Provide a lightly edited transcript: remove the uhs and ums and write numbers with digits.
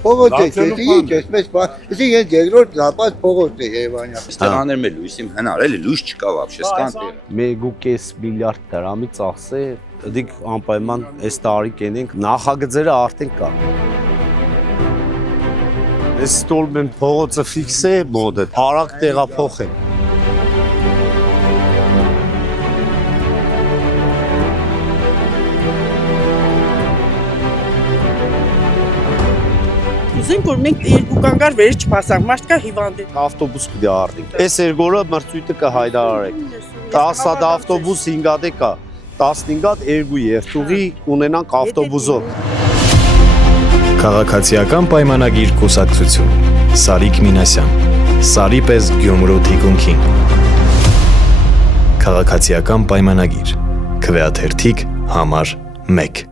Փողոց է, այսպես բան, իսկ ես երկրորդ զապած փողոց է Երևանյան։ Այստեղ անել մեր լույսին հնար, էլի լույս չկա вообще, ստանտ է։ 1.5 միլիարդ դրամի ծախսե, դիք անպայման այս տարի կենենք, նախագծերը արդեն կա։ Այս ստորմեն փողոցը ֆիքս է մոդը, արագ տեղափոխեն։ Ուզենք որ մենք երկու կանգար վեր չփասանք, մարդկա հիվանդ է։ Ավտոբուս պիտի առնենք։ Այս երգորը մրցույթը կհայտարարենք։ 10 հատ ավտոբուս 5 հատ է կա, 15 հատ երկու երթուղի ունենանք ավտոբուսով։ Քաղաքացիական պայմանագիր կուսակցություն Սարիկ Մինասյան Սարի պես Գյումրու թիկունքին Քաղաքացիական պայմանագիր Քվեաթերթիկ համար 1